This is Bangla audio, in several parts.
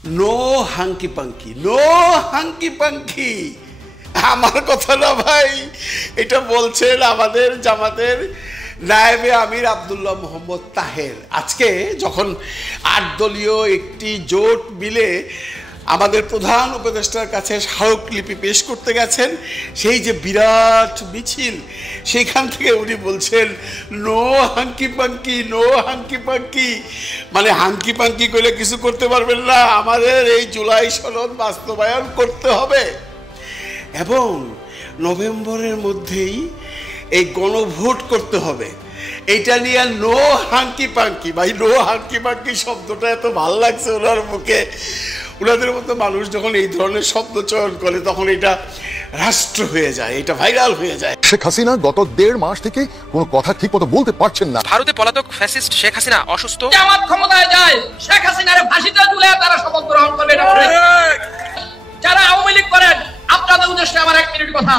No hanky panky, no hanky panky. আমার কথা না ভাই, এটা বলছেন আমাদের জামাতের নায়েবে আমির আব্দুল্লাহ মোহাম্মদ তাহের। আজকে যখন ৮ দলীয় একটি জোট মিলে আমাদের প্রধান উপদেষ্টার কাছে স্মারকলিপি পেশ করতে গেছেন, সেই যে বিরাট মিছিল, সেইখান থেকে উনি বলছেন no hanky panky, no hanky panky. মানে হাঙ্কি পাঙ্কি করলে কিছু করতে পারবেন না, আমাদের এই জুলাই সনদ বাস্তবায়ন করতে হবে এবং নভেম্বরের মধ্যেই এই গণভোট করতে হবে। এইটা নিয়ে নো হাঙ্কি পাঙ্কি। ভাই, নো হাঙ্কি পাঙ্কি শব্দটা এত ভালো লাগছে ওনার মুখে। ওনাদের মতো মানুষ যখন এই ধরনের শব্দ চয়ন করে তখন এটা রাষ্ট্র হয়ে যায়, এটা ভাইরাল হয়ে যায়। শেখ হাসিনা গত ১.৫ মাস থেকে কোনো কথা ঠিক মতো বলতে পারছেন না। ভারতে পলাতক ফ্যাসিস্ট শেখ হাসিনা অসুস্থ। জামাত ক্ষমতায় যায়, শেখ হাসিনার ফাঁসিতে ঝুলে তারা শপথ গ্রহণ করবে। যারা আওয়ামী লীগ করেন, আপনাদের উদ্দেশ্যে আমার 1 মিনিট কথা।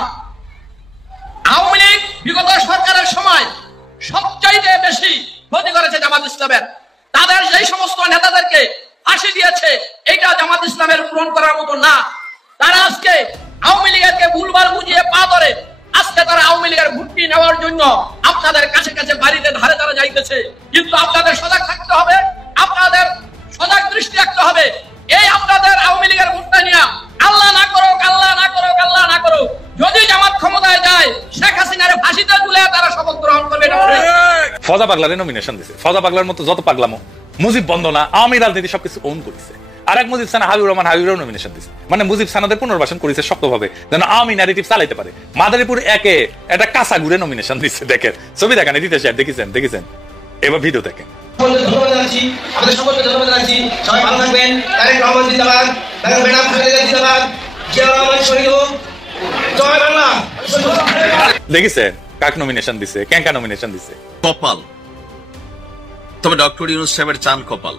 আওয়ামী লীগ বিগত সরকারের সময় সবচাইতে বেশি ক্ষতি করেছে জামাত ইসলামের। তাদের যেই সমস্ত নেতাদেরকে ফাঁসি দিয়েছে, এটা জামাত ইসলামের পূরণ করার মতো না। তারা আজকে আওয়ামী লীগকে ভুলভাল বুঝিয়ে পা ধরে আজকে তারা আওয়ামী লীগের ভোটটি নেওয়ার জন্য আপনাদের কাছে কাছে বাড়িতে ধারে তারা যাইতেছে। কিন্তু আপনাদের সজাগ থাকতে হবে, আপনাদের সজাগ দৃষ্টি রাখতে হবে। এই আপনাদের আওয়ামী লীগের ভোটটা নিয়ে আল্লাহ না করো, আল্লাহ না করো, আল্লাহ না করো, যদি জামাত ক্ষমতায় যায় শেখ হাসিনার ফাঁসিতে ঝুলে তারা শপথ গ্রহণ করবে। ফজা পাগলারে নমিনেশন দিছে। ফজা পাগলার মতো যত পাগলামো, মুজিব বন্দনা, আওয়ামী রাজনীতি সবকিছু ওন করেছে। আর এক মুজিব সানা হাবিবুর রহমান, হাবিবুরও নমিনেশন দিছে। মানে মুজিব সানাদের পুনর্বাসন করেছে শক্তভাবে, যেন আওয়ামী ন্যারেটিভ চালাইতে পারে। মাদারীপুর একে একটা কাঁচা ঘুরে নমিনেশন দিচ্ছে। দেখেন ছবি, দেখেন দিতে চাই, দেখেছেন এবার ভিডিও দেখেন। ধন্যবাদ জানাচ্ছি, আমাদের সকলকে ধন্যবাদ জানাচ্ছি। সবাই ভালো থাকবেন। তারেক রহমান জিন্দাবাদ, ম্যাডাম খালেদা জিন্দাবাদ, জিয়া রহমান শহীদ হোক, জয় বাংলা। দেখেছেন কাক নমিনেশন দিছে, ক্যাঙ্কা নমিনেশন দিছে। কপাল, তবে ডক্টর ইউনূস সাহেবের চান কপাল।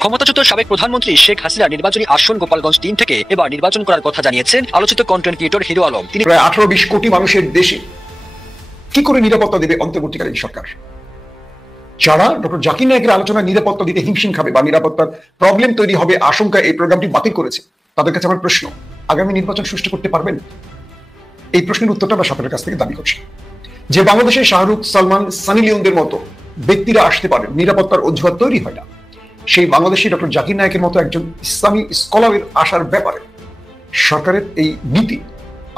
ক্ষমতাচ্যুত সাবেক প্রধানমন্ত্রী শেখ হাসিনা নির্বাচনী আসন গোপালগঞ্জ ৩ থেকে এবার নির্বাচন করার কথা জানিয়েছেন আলোচিত কন্টেন্ট ক্রিয়েটর হিরো আলম। তিনি প্রায় 18-20 কোটি মানুষের দেশে কি করে নিরাপত্তা দেবে অন্তর্বর্তীকালীন সরকার? যারা ডক্টর জাকির নায়েকের আলোচনায় নিরাপত্তা দিতে হিমশিম খাবে বা নিরাপত্তার প্রবলেম তৈরি হবে আশঙ্কা এই প্রোগ্রামটি বাতিল করেছে, তাদের কাছে আমার প্রশ্ন, আগামী নির্বাচন সুষ্ঠু করতে পারবেন? এই প্রশ্নের উত্তরটা আমরা সরকারের কাছ থেকে দাবি করছি। যে বাংলাদেশে শাহরুখ, সালমান, সানি লিওনদের মতো ব্যক্তিরা আসতে পারেন, নিরাপত্তার অজুহাত তৈরি হয় না, সেই বাংলাদেশি ডক্টর জাকির নায়েকের মতো একজন ইসলামী স্কলারের আসার ব্যাপারে সরকারের এই নীতি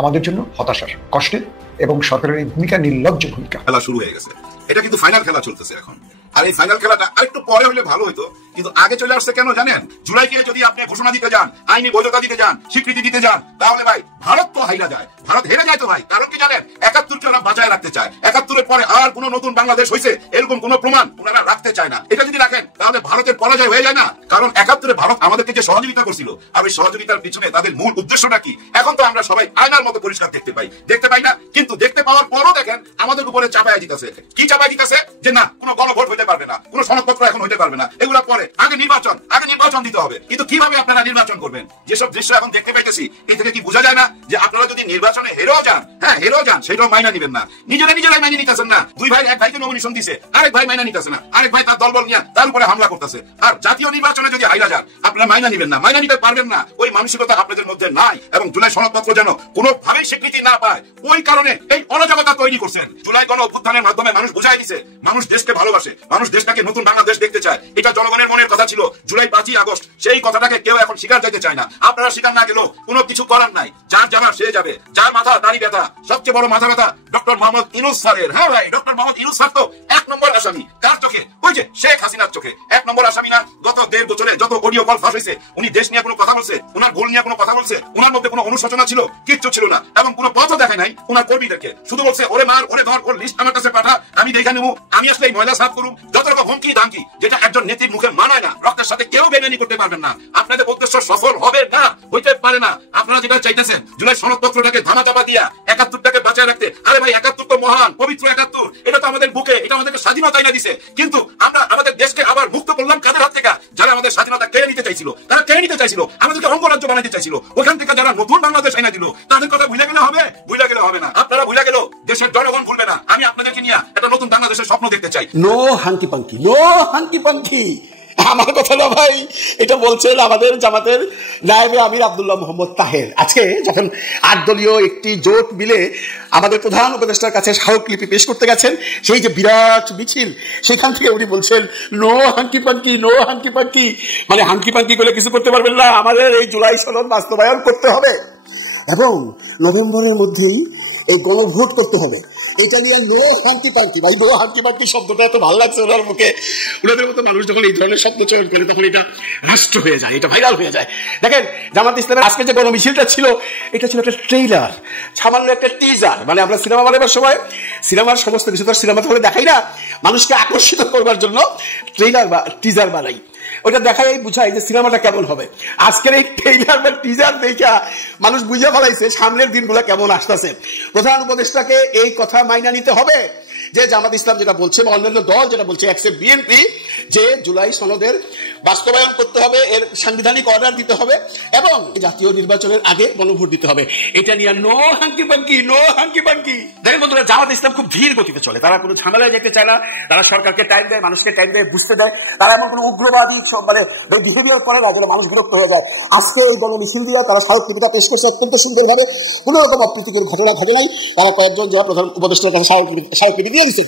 আমাদের জন্য হতাশার, কষ্টের এবং সরকারের এই ভূমিকা নির্লজ্জ ভূমিকা। খেলা শুরু হয়ে গেছে, এটা কিন্তু ফাইনাল খেলা চলতেছে এখন। আর এই ফাইনাল খেলাটা আরেকটু পরে হলে ভালো হইতো, কিন্তু আগে চলে আসছে কেন জানেন? জুলাইকে যদি আপনি ঘোষণা দিতে যান, আইনি বৈধতা দিতে যান, স্বীকৃতি দিতে যান, তাহলে ভাই ভারত তো হাইরা যায়, ভারত হেরে যায় তো ভাই। কারণ কি জানেন? ৭১কে ওরা বাঁচায় রাখতে চায়। ৭১-এর পরে আর কোন নতুন বাংলাদেশ হয়েছে এরকম কোন প্রমাণ ওনারা রাখতে চায় না। এটা যদি রাখেন তাহলে ভারতের পরাজয় হয়ে যায় না? কারণ ৭১-এ ভারত আমাদেরকে যে সহযোগিতা করছিল, আর ওই সহযোগিতার পিছনে তাদের মূল উদ্দেশ্যটা কি, এখন তো আমরা সবাই আয়নার মতো পরিষ্কার দেখতে পাই না। কিন্তু দেখতে পাওয়ার পরও দেখেন আমাদের উপরে চাপায় দিতেছে। কি চাপায় দিতেছে? যে না, কোনো গণভোট হইতে পারবে না, কোনো সনদপত্র এখন হইতে পারবে না, এগুলা পরে, আগে নির্বাচন দিতে হবে। কিন্তু কিভাবে আপনারা নির্বাচন করবেন? যেসব দৃশ্য এখন দেখতে পাইতেছি, এই থেকে কি বোঝা যায় না যে আপনারা যদি নির্বাচনে হেরেও যান, সেটাও মাইনা নিবেন না। নিজেরাই মাইনে নিতেছেন না। দুই ভাই এক ভাইকে নমিনেশন দিছে, আরেক ভাই মাইনা নিতেছে না, আরেক ভাই তার দলবল নিয়ে তার উপরে হামলা করতেছে। আর জাতীয় নির্বাচনে যদি হাইরা যান, আপনারা মাইনা নিবেন না, মাইনা নিতে পারবেন না। ওই মানসিকতা আপনাদের মধ্যে নাই এবং জুলাই সনদপত্র যেন কোনোভাবেই স্বীকৃতি না পায়, ওই কারণে এই অরাজকতা তৈরি করছেন। জুলাই গণ অভ্যুত্থানের মাধ্যমে মানুষ বুঝাই দিছে, মানুষ দেশকে ভালোবাসে, মানুষ দেশটাকে নতুন বাংলাদেশ দেখতে চায়। এটা জনগণের মনের কথা ছিল জুলাই ৫ই আগস্ট। সেই কথাটাকে কেউ এখন স্বীকার যাইতে চায় না। আপনারা স্বীকার না গেলেও কোনো কিছু করার নাই, যার যারা সে যাবে। যার মাথা দাড়ি ব্যথা, সবচেয়ে বড় মাথা ব্যথা ডক্টর মোহাম্মদ ইউনূস স্যারের। হ্যাঁ ভাই, ডক্টর মোহাম্মদ ইউনূস স্যার তো ১ নম্বর আসামি। কার চোখে? ওই যে শেখ হাসিনার চোখে ১ নম্বর আসামি না? গত ১.৫ বছরে যত অডিও কল ফাঁস হয়েছে, উনি দেশ নিয়ে কোনো কথা বলছে, উনার ভুল নিয়ে কোনো কথা বলছে, উনার মধ্যে কোনো অনুশোচনা ছিল? কিচ্ছু ছিল না। এবং কোনো পথও দেখায় নাই উনার কর্মীদেরকে। শুধু বলছে ওরে মার, ওরে ধর, ওর লিস্ট আমার কাছে পাঠা, আমি দেখে নেবো, আমি আসলে এই ময়লা সাফ করুন। যত রকম হুমকি ধামকি, যেটা একজন নেত্রীর মুখে মানায় না, রক্তের সাথে কেউ বেমানি করতে পারবেন না। আপনাদের উদ্দেশ্য সফল হবে না, হইতে পারে না। আপনারা যেটা চাইতেছেন জুলাই সনদপত্রটাকে ধামাচাপা দিয়া ৭১টাকে বাঁচায় রাখতে, আরে ভাই ৭১ তো মহান পবিত্র ৭১, এটা তো আমাদের বুকে, এটা আমাদেরকে স্বাধীনতা এনে দিছে। কিন্তু আমরা আমাদের দেশকে আবার মুক্ত করলাম কাদের হাত থেকে? যারা আমাদের স্বাধীনতা কেড়ে নিতে চাইছিল, তারা কেড়ে নিতে চাইছিল, আমাদেরকে অঙ্গরাজ্য বানাইতে চাইছিল। ওখান থেকে যারা নতুন বাংলাদেশ এনে দিল, তাদের কথা ভুলে গেলে হবে? ভুলে গেলে হবে না। আপনারা ভুলে গেল, দেশের জনগণ ভুলবে না। আমি আপনাদেরকে নিয়ে একটা নতুন বাংলাদেশের স্বপ্ন দেখতে চাই। No hanky panky, no hanky panky. আমার কথা না ভাই, এটা বলছেন আমাদের জামাতের নায়েবে আমির আব্দুল্লাহ মোহাম্মদ তাহের। আজকে যখন 8 দলীয় একটি জোট মিলে আমাদের প্রধান উপদেষ্টার কাছে স্মারকলিপি পেশ করতে গেছেন, সেই যে বিরাট মিছিল, সেখান থেকে উনি বলছেন no hanky panky, no hanky panky, মানে হাঙ্কি পাঙ্কি করে কিছু করতে পারবেন না, আমাদের এই জুলাই সনদ বাস্তবায়ন করতে হবে এবং নভেম্বরের মধ্যেই এই গণভোট করতে হবে। এটা নিয়ে নো হাঙ্কি পাঙ্কি, ভাই নো হাঙ্কি পাঙ্কি শব্দটা এত ভালো লাগছে ওনার মুখে। ওনাদের মতো মানুষ যখন এই ধরনের শব্দ চয়ন করে তখন এটা রাষ্ট্র হয়ে যায়, এটা ভাইরাল হয়ে যায়। দেখেন জামাত ইসলামের আজকে যে গণমিছিলটা ছিল, এটা ছিল একটা ট্রেইলার, সামান্য একটা টিজার। মানে আমরা সিনেমা বানাবার সময় সিনেমার সমস্ত কিছু তো সিনেমা হলে দেখাই না, মানুষকে আকর্ষিত করবার জন্য ট্রেইলার বা টিজার বানাই, ওইটা দেখাই বুঝাই যে সিনেমাটা কেমন হবে। আজকের এই ট্রেইলার বা টিজার দেখা মানুষ বুঝে ফেলাইছে সামনের দিনগুলো কেমন আসতেছে। প্রধান উপদেষ্টাকে এই কথা মাইনা নিতে হবে যে জামাত ইসলাম যেটা বলছে বা অন্যান্য দল যেটা বলছে, এক্সেপ্ট বিএনপি, যে জুলাই সনদের বাস্তবায়ন করতে হবে, এর সাংবিধানিক অর্ডার দিতে হবে এবং জাতীয় নির্বাচনের আগে গণভোট দিতে হবে। এটা নিয়ে no hanky panky, no hanky panky. দেখেন বন্ধুরা, জামাত ইসলাম খুব ধীর গতিতে চলে, তারা কোনো ঝামেলায় যেতে চায় না, তারা সরকারকে টাইম দেয়, মানুষকে টাইম দেয়, বুঝতে দেয়, তারা এমন কোনো উগ্রবাদী মানে বিহেভিয়ার করে না যেটা মানুষ বিরক্ত হয়ে যায়। আজকে এই গণমিছিল দিয়ে তারা স্মারকলিপিটা পেশ করছে অত্যন্ত সুন্দরভাবে, কোনো রকম অপ্রীতিকর ঘটনা ঘটে নাই। তারা কয়েকজন যারা প্রধান উপদেষ্টার কাছে স্মারকলিপি দিয়ে দিচ্ছে।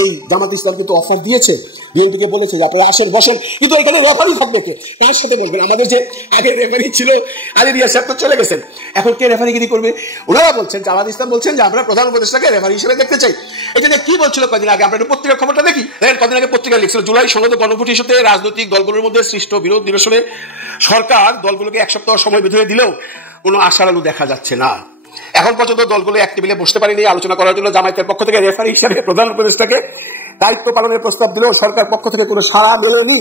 এই জামাত ইসলাম কিন্তু অফার দিয়েছে, বিএনপিকে বলেছে যে আপনারা আসেন বসেন, কিন্তু এখানে রেফারি থাকবে কে, কার সাথে বলবেন? আমাদের যে আগে রেফারি ছিল আলী রিয়াজ সাহেব তো চলে গেছেন, এখন কে রেফারিগিরি করবে? ওনারা বলছেন, জামাত ইসলাম বলছেন যে আমরা প্রধান উপদেষ্টাকে রেফারি হিসেবে দেখতে চাই। এই জন্য কি বলছিল কদিন আগে, আমরা একটু পত্রিকার খবরটা দেখি। দেখেন কদিন আগে পত্রিকা লিখছিল, জুলাই সনদ গণভোট ইস্যুতে রাজনৈতিক দলগুলোর মধ্যে সৃষ্ট বিরোধ নিরসনে সরকার দলগুলোকে 1 সপ্তাহ সময় বেঁধে দিলেও কোনো আশার আলো দেখা যাচ্ছে না। এখন পর্যন্ত দলগুলো এক টেবিলে বসতে পারেনি আলোচনা করার জন্য। জামায়াতের পক্ষ থেকে রেফারি হিসেবে প্রধান উপদেষ্টাকে দায়িত্ব পালনের প্রস্তাব দিলেও সরকার পক্ষ থেকে কোনো সাড়া মেলেনি।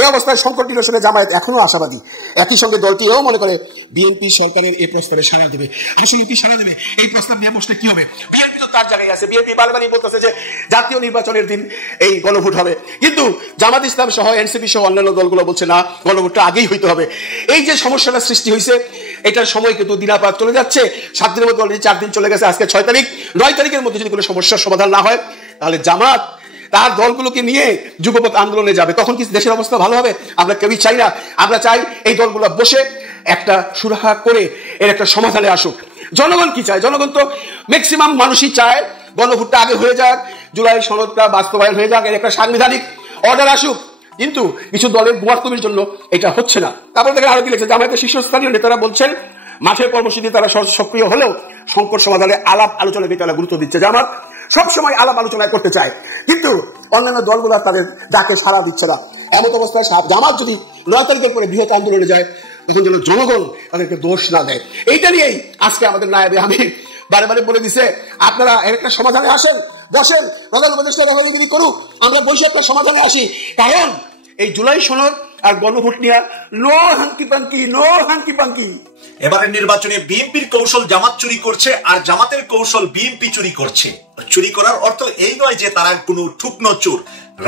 এই অবস্থায় সংকট নিরসনে জামায়াত এখনো আশাবাদী। একই সঙ্গে দলটি এও মনে করে বিএনপি সরকারের এই প্রস্তাবে সাড়া দেবে। বিএনপি সাড়া দেবে, এই প্রস্তাব নিয়ে বসলে কি হবে? বিএনপি তো তার জায়গায় আছে, বিএনপি বারবারই বলতেছে যে জাতীয় নির্বাচনের দিন এই গণভোট হবে, কিন্তু জামাত ইসলাম সহ এনসিপি সহ অন্যান্য দলগুলো বলছে না, গণভোটটা আগেই হইতে হবে। এই যে সমস্যাটা সৃষ্টি হয়েছে, এটার সময় কিন্তু দিনাপাত চলে যাচ্ছে। 7 দিনের মধ্যে অলরেডি 4 দিন চলে গেছে, আজকে 6 তারিখ। 9 তারিখের মধ্যে যদি কোনো সমস্যার সমাধান না হয়, তাহলে জামাত তার দলগুলোকে নিয়ে যুগপৎ আন্দোলনে যাবে। তখন কি দেশের অবস্থা ভালো হবে? আমরা কেউই চাই না। আমরা চাই এই দলগুলো বসে একটা সুরাহা করে এর একটা সমাধানে আসুক। জনগণ কি চায়? জনগণ তো ম্যাক্সিমাম মানুষই চায় গণভোটটা আগে হয়ে যাক, জুলাই সনদটা বাস্তবায়ন হয়ে যাক, এর একটা সাংবিধানিক অর্ডার আসুক। কিন্তু কিছু দলের গোয়ার্তমির জন্য এটা হচ্ছে না। তারপর দেখেন আরো কি লিখছে, জামায়াতের শীর্ষস্থানীয় নেতারা বলছেন মাঠের কর্মসূচি তারা সক্রিয় হলেও সংকট সমাধানে আলাপ আলোচনাকে তারা গুরুত্ব দিচ্ছে। জামাত সবসময় আলাপ আলোচনা করতে চায়, কিন্তু অন্যান্য দলগুলো তাদের ডাকে সাড়া দিচ্ছে না। এমন অবস্থায় জামাত যদি 9 তারিখের পরে বৃহৎ আন্দোলনে যায়, তখন যেন জনগণ তাদেরকে দোষ না দেয়। এইটা নিয়েই আজকে আমাদের নায়েবে আমির বারে বারে বলে দিছে, আপনারা এর একটা সমাধানে আসেন, বসেন, প্রধান উপদেষ্টা রেফারিগিরি করুক, আমরা বসে একটা সমাধানে আসি। কারণ এই জুলাই সনদ আর গণভোট নিয়ে no hanky panky, no hanky panky. এবারের নির্বাচনে বিএনপির কৌশল জামাত চুরি করছে আর জামাতের কৌশল বিএনপি চুরি করছে। চুরি করার অর্থ এই নয় যে তারা কোনো ঠুকনো চোর,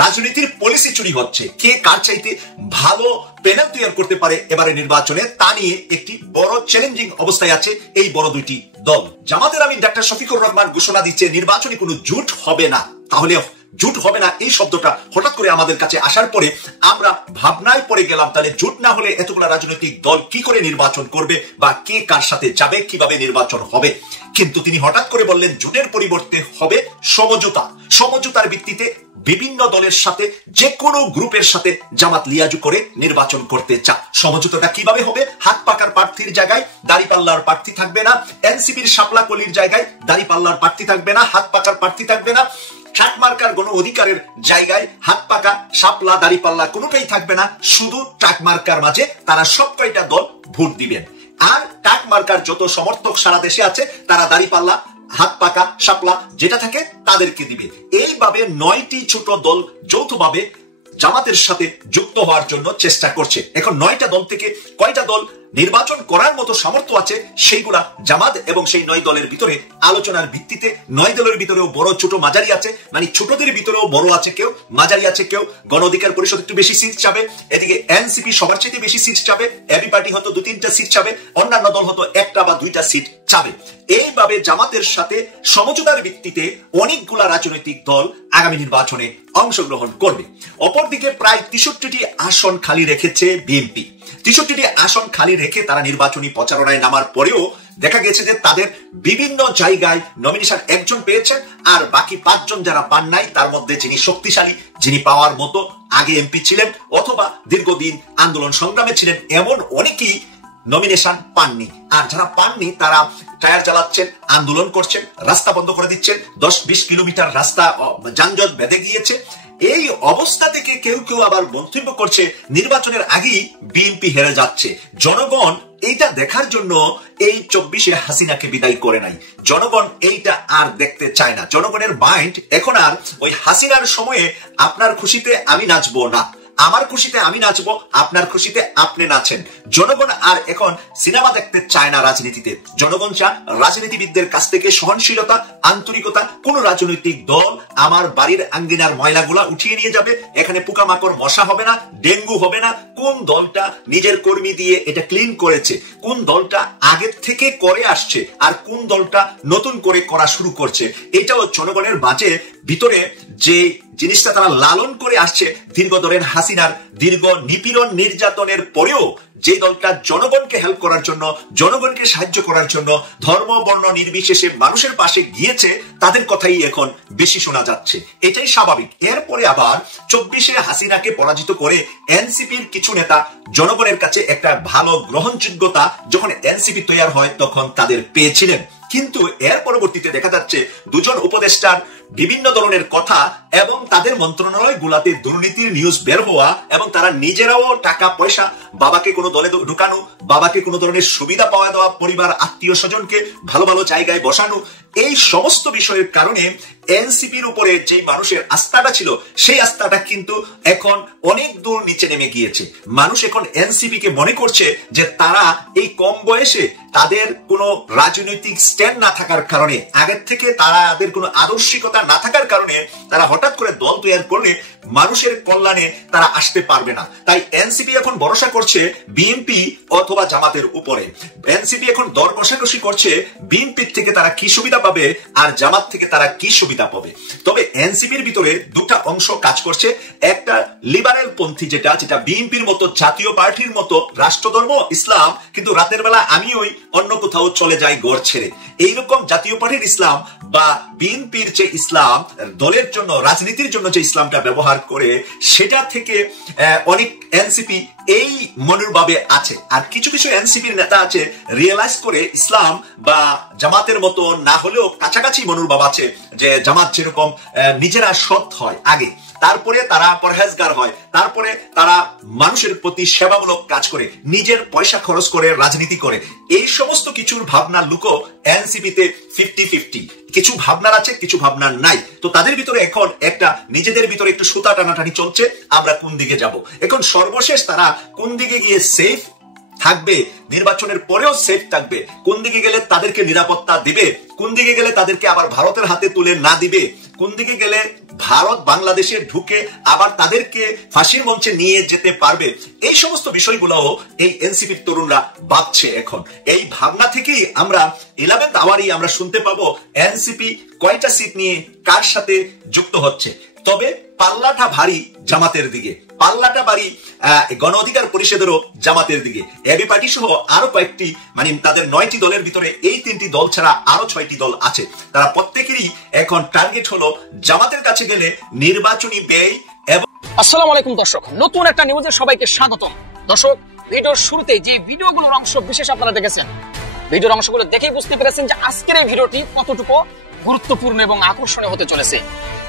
রাজনীতির পলিসি চুরি হচ্ছে। কে কার চাইতে ভালো প্যানেল তৈরি করতে পারে এবারে নির্বাচনে, তা নিয়ে একটি বড় চ্যালেঞ্জিং অবস্থায় আছে এই বড় দুইটি দল। জামাতের আমির ডাক্তার শফিকুর রহমান ঘোষণা দিচ্ছে নির্বাচনে কোনো জুট হবে না। তাহলে জুট হবে না এই শব্দটা হঠাৎ করে আমাদের কাছে আসার পরে আমরা ভাবনায় পড়ে গেলাম, তাহলে জুট না হলে এতগুলা রাজনৈতিক দল কি করে নির্বাচন করবে বা কে কার সাথে যাবে, কিভাবে নির্বাচন হবে? কিন্তু তিনি হঠাৎ করে বললেন জুটের পরিবর্তে হবে সমঝোতা। সমঝোতার ভিত্তিতে বিভিন্ন দলের সাথে যে কোনো গ্রুপের সাথে জামাত লিয়াজু করে নির্বাচন করতে চায়। সমঝোতাটা কিভাবে হবে? হাত পাকার প্রার্থীর জায়গায় দাড়িপাল্লার প্রার্থী থাকবে না, এনসিপির শাপলা কলির জায়গায় দাড়িপাল্লার প্রার্থী থাকবে না, হাত পাকার প্রার্থী থাকবে না, ট্রাক মার্কার গণ অধিকারের জায়গায় হাত পাকা শাপলা দাড়িপাল্লা কোনোটাই থাকবে না, শুধু ট্রাক মার্কার মাঝে তারা সব কয়টা দল ভোট দিবেন। আর ট্রাক মার্কার যত সমর্থক সারা দেশে আছে তারা দাড়িপাল্লা, হাত পাকা, শাপলা যেটা থাকে তাদেরকে দিবে। এইভাবে 9টি ছোট দল যৌথভাবে জামাতের সাথে যুক্ত হওয়ার জন্য চেষ্টা করছে। এখন 9টা দল থেকে কয়টা দল নির্বাচন করার মতো সামর্থ্য আছে সেইগুলা জামাত এবং সেই 9 দলের ভিতরে আলোচনার ভিত্তিতে 9 দলের ভিতরেও বড় ছোট মাঝারি আছে, মানে ছোটদের ভিতরেও বড় আছে কেউ, মাঝারি আছে কেউ। গণ অধিকার পরিষদ একটু বেশি সিট চাবে, এদিকে এনসিপি সবার চেয়ে বেশি সিট চাবে, এবি পার্টি হয়তো 2-3টা সিট চাবে, অন্যান্য দল হয়তো 1টা বা 2টা সিট চাবে। এইভাবে জামাতের সাথে সমঝোতার ভিত্তিতে অনেকগুলা রাজনৈতিক দল আগামী নির্বাচনে অংশগ্রহণ করবে। অপরদিকে প্রায় 63টি আসন খালি রেখেছে বিএনপি। 63টি আসন খালি রেখে তারা নির্বাচনী প্রচারণায় নামার পরেও দেখা গেছে যে তাদের বিভিন্ন জায়গায় নমিনেশন একজন পেয়েছেন, আর বাকি 5 জন যারা পান নাই তার মধ্যে যিনি শক্তিশালী, যিনি পাওয়ার মতো, আগে এমপি ছিলেন অথবা দীর্ঘদিন আন্দোলন সংগ্রামে ছিলেন, এমন অনেকেই নমিনেশন পাননি। আর যারা পাননি তারা টায়ার চালাচ্ছেন, আন্দোলন করছেন, রাস্তা বন্ধ করে দিচ্ছেন, 10-20 কিলোমিটার রাস্তা যানজট বেঁধে গিয়েছে। এই অবস্থা থেকে কেউ কেউ আবার মন্তব্য করছে নির্বাচনের আগেই বিএনপি হেরে যাচ্ছে। জনগণ এইটা দেখার জন্য এই 24-এ হাসিনাকে বিদায় করে নাই। জনগণ এইটা আর দেখতে চায় না। জনগণের মাইন্ড এখন আর ওই হাসিনার সময়ে আপনার খুশিতে আমি নাচবো না, আমার খুশিতে আমি নাচবো, আপনার খুশিতে আপনি নাচেন। জনগণ আর এখন সিনেমা দেখতে চায় না রাজনীতিতে। জনগণ চায় রাজনীতিবিদদের কাছ থেকে সহনশীলতা, আন্তরিকতা। কোন রাজনৈতিক দল আমার বাড়ির আঙ্গিনার ময়লাগুলা উঠিয়ে নিয়ে যাবে, এখানে পোকামাকড় মশা হবে না, ডেঙ্গু হবে না। কোন দলটা নিজের কর্মী দিয়ে এটা ক্লিন করেছে, কোন দলটা আগের থেকে করে আসছে, আর কোন দলটা নতুন করে করা শুরু করছে, এটাও জনগণের বাজে ভিতরে যে জিনিসটা তারা লালন করে আসছে দীর্ঘ ধরেন হাসিনার দীর্ঘ নিপীড়ন নির্যাতনের পরেও, যে দলটা জনগণকে হেল্প করার জন্য, জনগণকে সাহায্য করার জন্য ধর্ম বর্ণ নির্বিশেষে মানুষের পাশে গিয়েছে, তাদের কথাই এখন বেশি শোনা যাচ্ছে। এটাই স্বাভাবিক। এরপরে আবার 24-এ হাসিনাকে পরাজিত করে এনসিপির কিছু নেতা জনগণের কাছে একটা ভালো গ্রহণযোগ্যতা যখন এনসিপি তৈরি হয় তখন তাদের পেয়েছিলেন। কিন্তু এর পরবর্তীতে দেখা যাচ্ছে 2 জন উপদেষ্টার বিভিন্ন ধরনের কথা এবং তাদের মন্ত্রণালয় গুলাতে দুর্নীতির নিউজ বের হওয়া এবং তারা নিজেরাও টাকা পয়সা বাবাকে কোনো দলে ঢুকানো, বাবাকে কোনো ধরনের সুবিধা পাওয়া দেওয়া, পরিবার আত্মীয় স্বজনকে ভালো ভালো জায়গায় বসানো, এই সমস্ত বিষয়ের কারণে এনসিপির উপরে যে মানুষের আস্থাটা ছিল সেই আস্থাটা কিন্তু এখন অনেক দূর নিচে নেমে গিয়েছে। মানুষ এখন এনসিপি কে মনে করছে যে তারা এই কম বয়সে তাদের কোনো রাজনৈতিক স্ট্যান্ড না থাকার কারণে, আগের থেকে তাদের কোনো আদর্শিকতা না থাকার কারণে তারা হঠাৎ করে দল তৈরি করলে মানুষের কল্যাণে তারা আসতে পারবে না। তাই এনসিপি এখন ভরসা করছে বিএনপি অথবা জামাতের উপরে। এনসিপি এখন দর কষাকষি করছে বিএনপির থেকে তারা কি সুবিধা পাবে আর জামাত থেকে তারা কি সুবিধা পাবে। তবে এনসিপির ভিতরে 2টা অংশ কাজ করছে। একটা লিবারেল পন্থী, যেটা বিএনপির মতো জাতীয় পার্টির মতো রাষ্ট্রধর্ম ইসলাম, কিন্তু রাতের বেলা আমি ওই অন্য কোথাও চলে যাই ঘর ছেড়ে, এইরকম জাতীয় পার্টির ইসলাম বা বিএনপির যে ইসলাম দলের জন্য, রাজনীতির জন্য যে ইসলামটা ব্যবহার করে, সেটা থেকে অনেক এনসিপি এই মনোভাবে আছে। আর কিছু কিছু এনসিপির নেতা আছে রিয়েলাইজ করে ইসলাম বা জামাতের মতো না হলেও কাছাকাছি মনোভাব আছে, যে জামাত যেরকম নিজেরা সৎ হয় আগে, তারপরে তারা পরহেজগার হয়, তারপরে তারা মানুষের প্রতি সেবামূলক কাজ করে, নিজের পয়সা খরচ করে রাজনীতি করে। এই সমস্ত কিছুর ভাবনা লুকো এনসিপিতে 50-50, কিছু ভাবনার আছে, কিছু ভাবনার নাই। তো তাদের ভিতরে এখন একটা নিজেদের ভিতরে একটু সুতা টানাটানি চলছে, আমরা কোন দিকে যাব। এখন সর্বশেষ তারা কোন দিকে গিয়ে সেফ থাকবে, নির্বাচনের পরেও সেফ থাকবে, কোন দিকে গেলে তাদেরকে নিরাপত্তা দিবে, কোন দিকে গেলে তাদেরকে আবার ভারতের হাতে তুলে না দিবে, কোন দিকে গেলে ভারত বাংলাদেশে ঢুকে আবার তাদেরকে ফাঁসির মঞ্চে নিয়ে যেতে পারবে, এই সমস্ত বিষয়গুলো এই এনসিপির তরুণরা ভাবছে এখন। এই ভাবনা থেকেই আমরা 11th আওয়ারই আমরা শুনতে পাবো এনসিপি কয়টা সিট নিয়ে কার সাথে যুক্ত হচ্ছে। তবে পাল্লাটা ভারী জামাতের দিকে, পাল্লাটা ভারী গণ অধিকার পরিষদেরও জামাতের দিকে। এবি পার্টি সহ আরো কয়েকটি, মানে তাদের 9টি দলের ভিতরে এই 3টি দল ছাড়া আরো 6টি দল আছে। তারা প্রত্যেকেরই এখন টার্গেট হলো জামাতের কাছে গেলে নির্বাচনী ব্যয় এবং। আসসালামু আলাইকুম দর্শক, নতুন একটা নিউজে সবাইকে স্বাগতম। দর্শক, ভিডিওর শুরুতে যে ভিডিওগুলোর অংশ বিশেষ আপনারা দেখেছেন, ভিডিওর অংশগুলো দেখেই বুঝতে পেরেছেন যে আজকের এই ভিডিওটি কতটুকু গুরুত্বপূর্ণ এবং আকর্ষণীয় হতে চলেছে।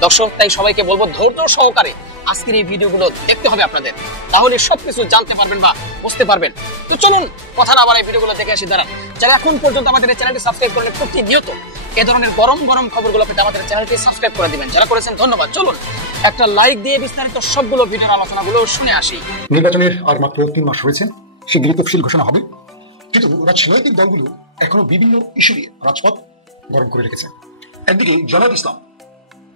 দর্শক, তাই সবাইকে বলবো ধৈর্য সহকারে আজকের এই ভিডিওগুলো দেখতে হবে আপনাদের, তাহলে সবকিছু জানতে পারবেন বা বুঝতে পারবেন। তো চলুন কথা না বাড়াই ভিডিওগুলো দেখে আসি। দাঁড়ান, যারা এখন পর্যন্ত আমাদের এই চ্যানেলটি সাবস্ক্রাইব করলে প্রতিনিয়ত এই ধরনের গরম গরম খবরগুলো পেতে আমাদের চ্যানেলটি সাবস্ক্রাইব করে দিবেন। যারা করেছেন ধন্যবাদ। চলুন একটা লাইক দিয়ে বিস্তারিত সবগুলো ভিডিওর আলোচনাগুলো শুনে আসি। নির্বাচনের আর মাত্র 3 মাস রয়েছে, শিগগিরই তফসিল ঘোষণা হবে। কিন্তু রাজনৈতিক দলগুলো এখনো বিভিন্ন ইস্যু নিয়ে রাজপথ গরম করে রেখেছে। একদিকে জামায়াত ইসলাম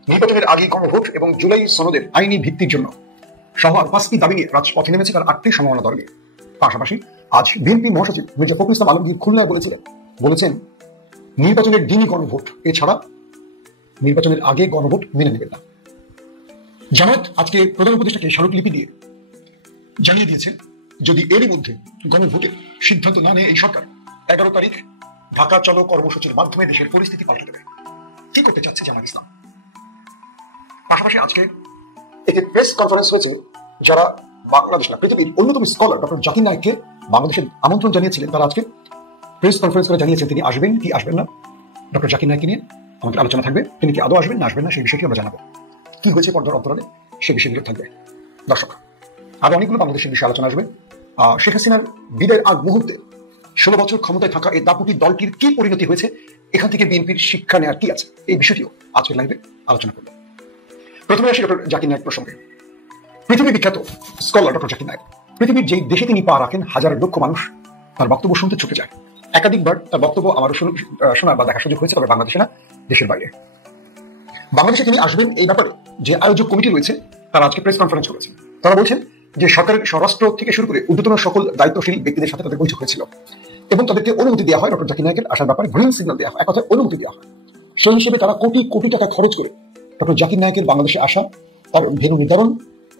নির্বাচনের আগে গণভোট এবং জুলাই সনদের আইনি ভিত্তির জন্য সহ আর 5টি দাবি নিয়ে রাজপথে নেমেছে তার 8টি সম্ভাবনা দল নিয়ে। পাশাপাশি আজ বিএনপি মহাসচিব মির্জা ফখরুল ইসলাম আলমগীর খুলনায় বলেছেন নির্বাচনের দিনই গণভোট, এছাড়া নির্বাচনের আগে গণভোট মেনে নেবেন না। জামায়াত আজকে প্রধান উপদেষ্টাকে স্মারকলিপি দিয়ে জানিয়ে দিয়েছে যদি এরই মধ্যে গণভোটের সিদ্ধান্ত না নেয় এই সরকার 11 তারিখ ঢাকা চলো কর্মসূচির মাধ্যমে দেশের পরিস্থিতি পাল্টে দেবে। কি করতে চাচ্ছে জামায়াত ইসলাম? পাশাপাশি আজকে একটি প্রেস কনফারেন্স হয়েছে যারা বাংলাদেশ না পৃথিবীর অন্যতম স্কলার ডক্টর জাকির নায়েককে বাংলাদেশের আমন্ত্রণ জানিয়েছিলেন। তারা আজকে প্রেস কনফারেন্স করে জানিয়েছেন তিনি আসবেন কি আসবেন না। ডক্টর জাকির নায়েককে নিয়ে আমাদের আলোচনা থাকবে, তিনি কি আদৌ আসবেন না আসবেন না সেই বিষয়টি আমরা জানাবো। কি হয়েছে পর্দার অন্তরালে সে বিষয়গুলো থাকবে। দর্শক, আরো অনেকগুলো বাংলাদেশের বিষয়ে আলোচনা আসবে। শেখ হাসিনার বিদায়ের আগ মুহূর্তে 16 বছর ক্ষমতায় থাকা এই দাপুটি দলটির কি পরিণতি হয়েছে, এখান থেকে বিএনপির শিক্ষা নেওয়ার কি আছে, এই বিষয়টিও আজকের লাইভে আলোচনা করব। প্রথমে আসি ডক্টর জাকির নায়েক প্রসঙ্গে। পৃথিবী বিখ্যাত স্কলার ডক্টর জাকির নায়েক পৃথিবীর যেই দেশে তিনি পা রাখেন হাজার লক্ষ মানুষ তার বক্তব্য শুনতে ছুটে যায়। একাধিকবার তার বক্তব্য আমারও শোনার বা দেখার সুযোগ হয়েছে, তবে বাংলাদেশে না, দেশের বাইরে। বাংলাদেশে তিনি আসবেন এই ব্যাপারে যে আয়োজক কমিটি রয়েছে তারা আজকে প্রেস কনফারেন্স করেছে। তারা বলছেন যে সরকারের স্বরাষ্ট্র থেকে শুরু করে ঊর্ধ্বতন সকল দায়িত্বশীল ব্যক্তিদের সাথে তাদের বৈঠক হয়েছিল এবং তাদেরকে অনুমতি দেওয়া হয় ডক্টর জাকির নায়েকের আসার ব্যাপারে গ্রিন সিগন্যাল দেওয়া হয়, এক কথায় অনুমতি দেওয়া হয়। সেই হিসেবে তারা কোটি কোটি টাকা খরচ করে ডক্টর জাকির নায়েকের বাংলাদেশে আসা, তার ভেন্যু নির্ধারণ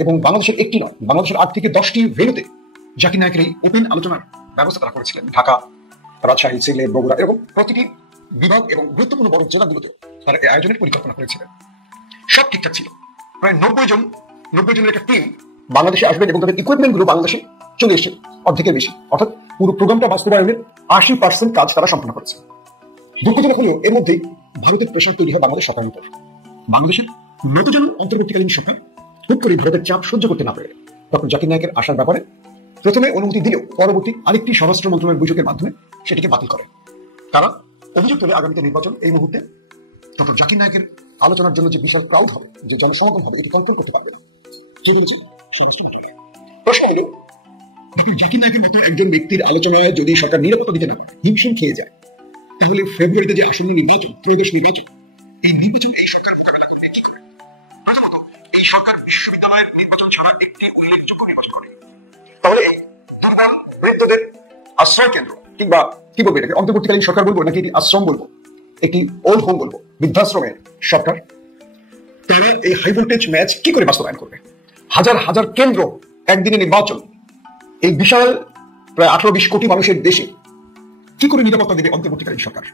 এবং বাংলাদেশের একটি নয় বাংলাদেশের 8 থেকে 10টি ভেন্যুতে জাকির নায়েকের এই ওপেন আলোচনার ব্যবস্থা তারা করেছিলেন। ঢাকা, রাজশাহী, সিলেট, বগুড়া এরকম প্রতিটি বিভাগ এবং গুরুত্বপূর্ণ বড় জেলাগুলোতেও তারা এই আয়োজনের পরিকল্পনা করেছিলেন। সব ঠিকঠাক ছিল। প্রায় 90 জনের একটা টিম বাংলাদেশে আসবেন এবং তাদের ইকুইপমেন্ট গুলো বাংলাদেশে চলে এসেছে অর্ধেকের বেশি, অর্থাৎ পুরো প্রোগ্রামটা বাস্তবায়নের 80% কাজ তারা সম্পন্ন করেছে। দুঃখজনক হলেও এর মধ্যেই ভারতের প্রেশার তৈরি হয় বাংলাদেশ সরকারের উপর। বাংলাদেশের নতজানু অন্তর্বর্তীকালীন সরকার হুট করে ভারতের চাপ সহ্য করতে না পেরে ডক্টর জাকির নায়েকের আসার ব্যাপারে প্রথমে অনুমতি দিলেও পরবর্তী আরেকটি স্বরাষ্ট্র মন্ত্রণালয়ের বৈঠকের মাধ্যমে সেটিকে বাতিল করে। তারা অভিযোগ তোলে আগামীতে নির্বাচন, এই মুহূর্তে ডক্টর জাকির নায়েকের আলোচনার জন্য যে বিশাল ক্রাউড হবে, যে জনসমাগম হবে, এটি কন্ট্রোল করতে পারবে। প্রশ্ন হল ডক্টর জাকির নায়েকের মতো একজন ব্যক্তির আলোচনায় যদি সরকার নিরাপত্তা দিতে না পারে, হিমশিম খেয়ে যায়, তাহলে ফেব্রুয়ারিতে যে আসন্ন নির্বাচন, ত্রয়োদশ নির্বাচন, এই নির্বাচন এই সরকার মোকাবেলা করবে কি করে? প্রথমত, এই সরকার বিশ্ববিদ্যালয়ের নির্বাচন ছাড়া একটি উল্লেখযোগ্য নির্বাচন করে। তাহলে এই দুর্বল বৃদ্ধদের আশ্রয় কেন্দ্র কিংবা কি বলবো এটাকে অন্তর্বর্তীকালীন সরকার বলবো নাকি আশ্রম বলবো, একটি ওল্ড হোম বলবো, বৃদ্ধাশ্রমের সরকার, তারা এই হাই ভোল্টেজ ম্যাচ কি করে বাস্তবায়ন করবে? হাজার হাজার কেন্দ্র, একদিনে নির্বাচন, এই বিশাল প্রায় 18-20 কোটি মানুষের দেশে কি করে নিরাপত্তা দেবে অন্তর্বর্তীকালীন সরকার?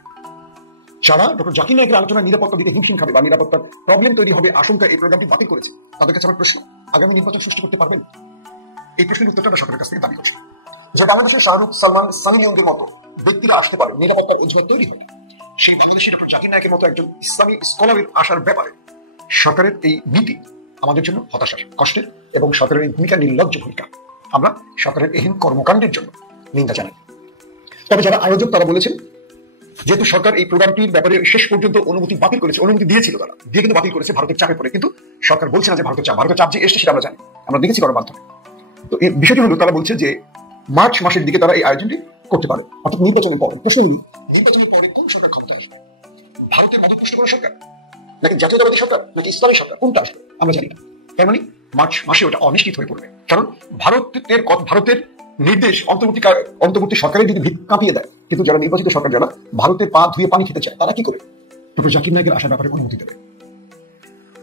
যারা ডক্টর জাকির নায়েকের আলোচনায় নিরাপত্তা দিতে হিমশিম খাবে বা নিরাপত্তার প্রবলেম তৈরি হবে আশঙ্কা এই প্রোগ্রামটি বাতিল করেছে, তাদের কাছে আমার প্রশ্ন, আগামী নির্বাচন সৃষ্টি করতে পারবেন? এই প্রশ্নের উত্তরটা সরকারের কাছ থেকে দাবি করছে। যে বাংলাদেশের শাহরুখ, সালমান, সানি লিওনদের মতো ব্যক্তিরা আসতে পারে, নিরাপত্তার অজুহাত তৈরি হবে, সেই বাংলাদেশি ডক্টর জাকির নায়েকের মতো একজন ইসলামী স্কলারের আসার ব্যাপারে সরকারের এই নীতি আমাদের জন্য হতাশার, কষ্টের এবং সরকারের এই ভূমিকা নির্লজ্জ ভূমিকা। আমরা সরকারের এহেন কর্মকাণ্ডের জন্য নিন্দা জানাই। তবে যারা আয়োজক তারা বলেছেন যেহেতু সরকার এই প্রোগ্রামটির ব্যাপারে শেষ পর্যন্ত অনুমতি বাতিল করেছে, অনুমতি দিয়েছিল তারা দিয়ে কিন্তু বাতিল করেছে ভারতের চাপে পড়ে, কিন্তু সরকার বলছে না যে ভারতের চাপ যে এসছে সেটা আমরা জানি, আমরা দেখেছি করার মাধ্যমে। তো এই বিষয়টি হলো তারা বলছে যে মার্চ মাসের দিকে তারা এই আয়োজনটি করতে পারে, অর্থাৎ নির্বাচনের পরে। প্রশ্ন হল নির্বাচনের পরে কোন সরকার ক্ষমতা আসবে? ভারতের মদতপুষ্ট করা সরকার নাকি জাতীয়তাবাদী সরকার নাকি ইসলামী সরকার, কোনটা আসবে আমরা জানি না। তার মানে মার্চ মাসে ওটা অনিশ্চিত হয়ে পড়বে, কারণ ভারতের নির্দেশ অন্তর্বর্তী সরকারের যদি ভিত কাঁপিয়ে দেয়, কিন্তু যারা নির্বাচিত সরকার, যারা ভারতের পা ধুয়ে পানি খেতে চায়, তারা কি করে ডক্টর জাকির নায়েকের আসার ব্যাপারে অনুমতি দেবে?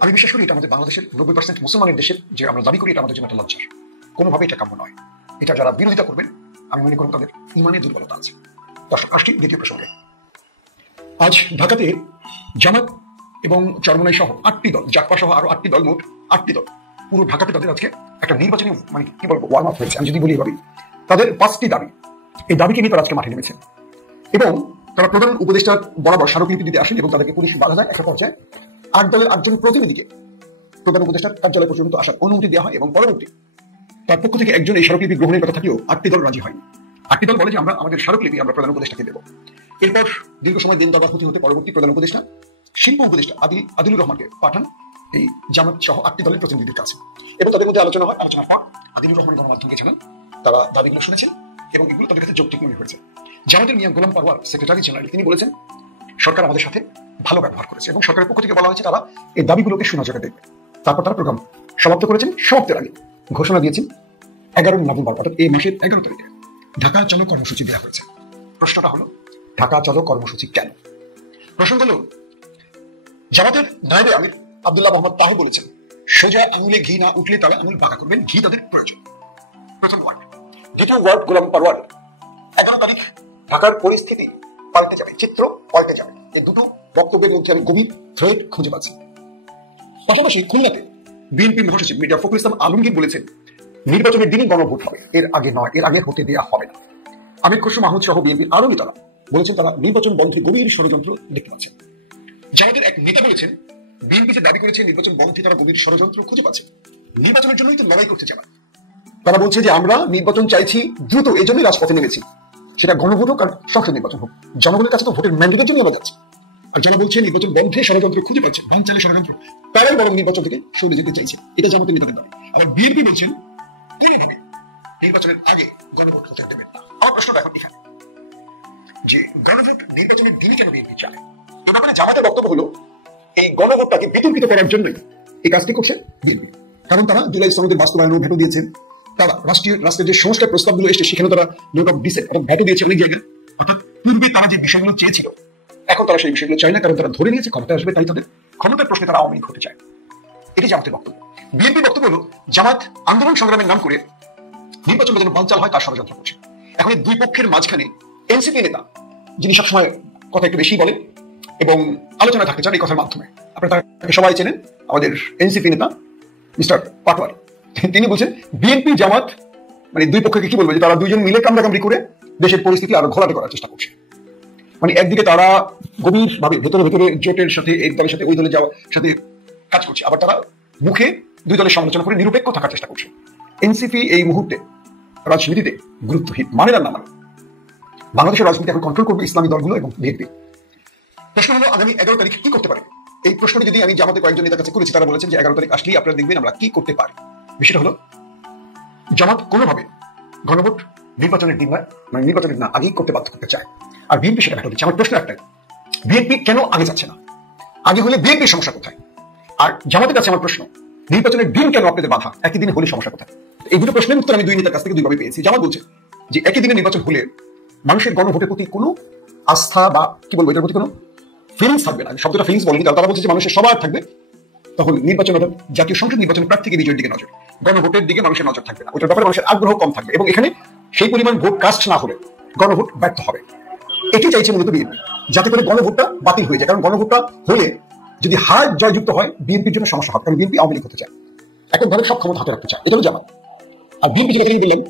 আমি বিশ্বাস করি এটা আমাদের বাংলাদেশের 90% মুসলমানের দেশের যে আমরা দাবি করি, এটা আমাদের জন্য একটা লজ্জার, কোনোভাবে এটা কাম্য নয়। এটা যারা বিরোধিতা করবেন আমি মনে করি তাদের ইমানে দুর্বলতা আছে। দর্শক, আসছি দ্বিতীয় প্রসঙ্গে। আজ ঢাকাতে জামাত এবং চরমনাই সহ 8টি দল, জাকপা সহ আরো 8টি দল, মোট 8টি দল, পুরো ঢাকাতে তাদের আজকে একটা নির্বাচনী মানে কি বলবো ওয়ার্ম আপ হয়েছে। আমি যদি বলি এভাবে, তাদের 5টি দাবি, এই দাবিকে নিয়ে তারা আজকে মাঠে নেমেছে এবং তারা প্রধান উপদেষ্টার বরাবর স্মারকলিপি দিতে আসেন এবং তাদেরকে পুলিশ বাধা দেয়। একটা পর্যায়ে 8 দলের 8জন প্রতিনিধিকে প্রধান উপদেষ্টার কার্যালয় পর্যন্ত আসার অনুমতি দেওয়া হয় এবং পরবর্তী তার পক্ষ থেকে একজন এই স্মারকলিপি গ্রহণের কথা থাকলেও 8টি দল রাজি হয়নি। 8টি দল বলে যে আমরা আমাদের স্মারকলিপি আমরা প্রধান উপদেষ্টাকে দেবো। এরপর দীর্ঘ সময় দিন দরবার হতে পরবর্তী প্রধান উপদেষ্টা শিল্প উপদেষ্টা আদিলুর রহমানকে পাঠান এই জামাত সহ 8টি দলের প্রতিনিধিদের কাছে এবং তাদের মধ্যে আলোচনা হয়। আলোচনার পর আদিলুর রহমান গণমাধ্যমকে জানান তারা দাবিগুলো শুনেছেন এবং এগুলো তাদের কাছে যৌক্তিক মনে হয়েছে। জামাতের মিয়া গোলাম পারওয়ার সেক্রেটারি জেনারেল তিনি বলেছেন সরকার আমাদের সাথে ভালো ব্যবহার করেছে এবং সরকারের পক্ষ থেকে বলা হয়েছে তারা এই দাবিগুলোকে সুনজরে দেখবে। তারপর তারা প্রোগ্রাম সমাপ্ত করেছেন। সমাপ্তের আগে ঘোষণা দিয়েছেন 11 নভেম্বর অর্থাৎ এই মাসের 11 তারিখে ঢাকা চলো কর্মসূচি দেওয়া হয়েছে। প্রশ্নটা হলো ঢাকা চলো কর্মসূচি কেন? প্রশ্ন হলো জামাতের নায়েবে আমির আব্দুল্লাহ মোহাম্মদ তাহে বলেছেন সোজা আঙুলে ঘি না উঠলে তারা আঙুল বাঁকা করবেন, ঘি তাদের প্রয়োজন। প্রথম ওয়ার্ড। দ্বিতীয় ওয়ার্ড গোলাম পারওয়ার 11 তারিখ ঢাকার পরিস্থিতি পাল্টে যাবে, চিত্র পাল্টে যাবে। এই দুটো বক্তব্যের মধ্যে আমি গভীর থ্রেড খুঁজে পাচ্ছি। পাশাপাশি খুলনাতে বিএনপি মহাসচিব মির্জা ফখরুল ইসলাম আলমগীর বলেছেন নির্বাচনের দিনই গণভোট হবে, এর আগে নয়, এর আগে হতে দেওয়া হবে না। আমির খসরু মাহমুদ সহ বিএনপির আরো নেতারা বলেছেন তারা নির্বাচন বন্ধে গভীর ষড়যন্ত্র দেখতে পাচ্ছেন। জামাতের এক নেতা বলেছেন বিএনপি যে দাবি করেছে নির্বাচন বন্ধে তারা গভীর ষড়যন্ত্র খুঁজে পাচ্ছে। নির্বাচনের জন্যই তো লড়াই করতে যাবে। তারা বলছে যে আমরা নির্বাচন চাইছি দ্রুত, এই জন্যই রাজপথে নেমেছি, সেটা গণভোট হোক আর সংসদ নির্বাচন হোক। জনগণের কাছে তো ভোটের ম্যান্ডেটের জন্য আমরা যাচ্ছি। আর যারা বলছে নির্বাচন বন্ধে ষড়যন্ত্র খুঁজে পাচ্ছে, বানচালে ষড়যন্ত্র, তারাই বরং নির্বাচন থেকে সরে যেতে চাইছে। এটা জামাতের নেতাদের দাবি। আবার বিএনপি বলছেন কোনোভাবে নির্বাচনের আগে গণভোট হতে দেবেন না। আমার প্রশ্নটা এখন এখানে যে গণভোট নির্বাচনের দিনে কেন বিএনপি চায়? এ ব্যাপারে জামাতের বক্তব্য হলো এই গণভোটটাকে বিতর্কিত করার জন্যই এই কাজটি করছে বিএনপি। কারণ তারা জুলাই সনদের বাস্তবায়নের ভেটো দিয়েছেন, তারা রাষ্ট্রের যে সংস্কার প্রস্তাবগুলো এসেছে সেখানে তারা নোট অফ ডিসেন্ট এবং ভেটো দিয়েছে অনেক জায়গায়। অর্থাৎ পূর্বে তারা যে বিষয়গুলো চেয়েছিল এখন তারা সেই বিষয়গুলো চায় না, কারণ তারা ধরে নিয়েছে ক্ষমতা আসবে, তাই তাদের ক্ষমতার প্রশ্নে তারা আওয়ামী লীগ হতে চায়। এটি জামাতের বক্তব্য। বিএনপির বক্তব্য হলো জামাত আন্দোলন সংগ্রামের নাম করে নির্বাচন যেন বানচাল হয় তার ষড়যন্ত্র করছে। এখন এই দুই পক্ষের মাঝখানে এনসিপি নেতা যিনি সবসময় কথা একটু বেশি বলেন এবং আলোচনায় থাকতে চান এই কথার মাধ্যমে, আপনারা তাকে সবাই চেনেন, আমাদের এনসিপি নেতা মিস্টার পাটোয়ারি, তিনি বলছেন বিএনপি জামাত মানে দুই পক্ষকে কি বলবো যে তারা দুইজন মিলে কামড়াকামড়ি করে দেশের পরিস্থিতি আরো ঘোলাটে করার চেষ্টা করছে। মানে একদিকে তারা গভীর ভাবে ভেতরে ভেতরে জোটের সাথে এই দলের সাথে ওই দলে যাওয়ার সাথে কাজ করছে, আবার তারা মুখে দুই দলের সমালোচনা করে নিরপেক্ষ থাকার চেষ্টা করছে। এনসিপি এই মুহূর্তে রাজনীতিতে গুরুত্বহীন, মানে না মানে বাংলাদেশের রাজনীতি এখন কন্ট্রোল করবে ইসলামী দলগুলো এবং বিএনপি। প্রশ্ন হলো আগামী 11 তারিখ কি করতে পারে? এই প্রশ্নটি যদি আমি জামাতের কয়েকজন নেতার কাছে করেছি, তারা বলেছেন যে 11 তারিখ আসলেই আপনারা দেখবেন আমরা কি করতে পারি। বিষয়টা হলো জামাত কোনোভাবে গণভোট নির্বাচনের দিন নয়, মানে নির্বাচনের না আগেই করতে বাধ্য করতে চায়, আর বিএনপি সেটা ভেটো দিচ্ছে। আমার প্রশ্ন একটাই, বিএনপি কেন আগে যাচ্ছে না? আগে হলে বিএনপির সমস্যা কোথায়? আর জামাতের কাছে আমার প্রশ্ন, নির্বাচনের দিন কেন আপনাদের বাধা? একই দিনে হলে সমস্যা কোথায়? এই দুটো প্রশ্নের উত্তর আমি দুই নেতার কাছ থেকে দুইভাবে পেয়েছি। জামাত বলছে যে একই দিনে নির্বাচন হলে মানুষের গণভোটের প্রতি কোনো আস্থা বা কি বলবো এটার প্রতি কোনো ফিলিংস থাকবে না। শব্দটা ফিলিংস বলেনি, তারা বলছে যে মানুষের সবার থাকবে তখন নির্বাচন অর্থাৎ জাতীয় সংসদ নির্বাচনের প্রার্থীকে বিজয়ের দিকে নজর, গণভোটের দিকে মানুষের নজর থাকবে না, ওটার ব্যাপারে মানুষের আগ্রহ কম থাকবে এবং এখানে সেই পরিমাণ ভোট কাস্ট না হলে গণভোট ব্যর্থ হবে। এটি চাইছে মূলত বিএনপি, যাতে করে গণভোটটা বাতিল হয়ে যায়। কারণ গণভোটটা হলে যদি হার জয়যুক্ত হয় বিএনপির জন্য সমস্যা হবে, কারণ বিএনপি আওয়ামী লীগ হতে চায়, এককভাবে সব ক্ষমতা হাতে রাখতে চায়। এটা হলো জামাত। আর বিএনপি যেটা তিনি বললেন,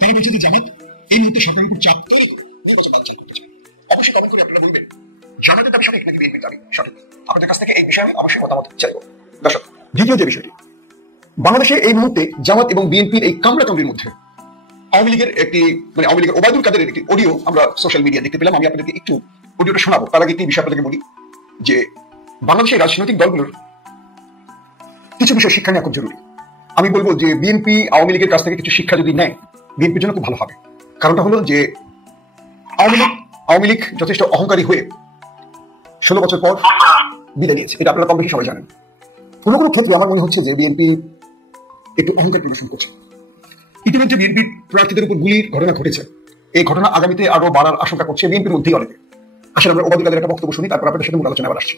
তিনি বলছেন যে জামাত এই মুহূর্তে সরকারের উপর চাপ তৈরি করে নির্বাচন বানচাল করতে চায়। অবশ্যই কমেন্ট করে আপনারা বলবেন জামাতের দাবি সঠিক নাকি বিএনপির দাবি সঠিক। আপনাদের কাছ থেকে এই বিষয়ে আমি অবশ্যই মতামত চাইব। দর্শক, দ্বিতীয় যে বিষয়টি, বাংলাদেশে এই মুহূর্তে জামাত এবং বিএনপির এই কামড়াকামড়ির মধ্যে আওয়ামী লীগের একটি মানে আওয়ামী লীগের ওবায়দুল কাদেরের একটি অডিও আমরা সোশ্যাল মিডিয়া দেখতে পেলাম। আমি আপনাদেরকে একটু অডিওটা শোনাবো। তার আগে একটি বিষয় আপনাদেরকে বলি যে বাংলাদেশের রাজনৈতিক দলগুলোর কিছু বিষয় শিক্ষা নেওয়া খুব জরুরি। আমি বলবো যে বিএনপি আওয়ামী লীগের কাছ থেকে কিছু শিক্ষা যদি নেয় বিএনপির জন্য খুব ভালো হবে। কারণটা হলো যে আওয়ামী লীগ যথেষ্ট অহংকারী হয়ে 16 বছর পর বিদায় নিয়েছে, এটা আপনারা কম বেশি সবাই জানেন। কোনো কোনো ক্ষেত্রে আমার মনে হচ্ছে যে বিএনপি একটু অহংকার প্রদর্শন করছে। ইতিমধ্যে বিএনপির প্রার্থীদের উপর গুলির ঘটনা ঘটেছে, এই ঘটনা আগামীতে আরো বাড়ার আশঙ্কা করছে বিএনপির মধ্যেই অনেকে। আসলে আমরা ওবায়দুল কাদের একটা বক্তব্য শুনি, তারপর আপনাদের সাথে মূল আলোচনা আবার আসছি।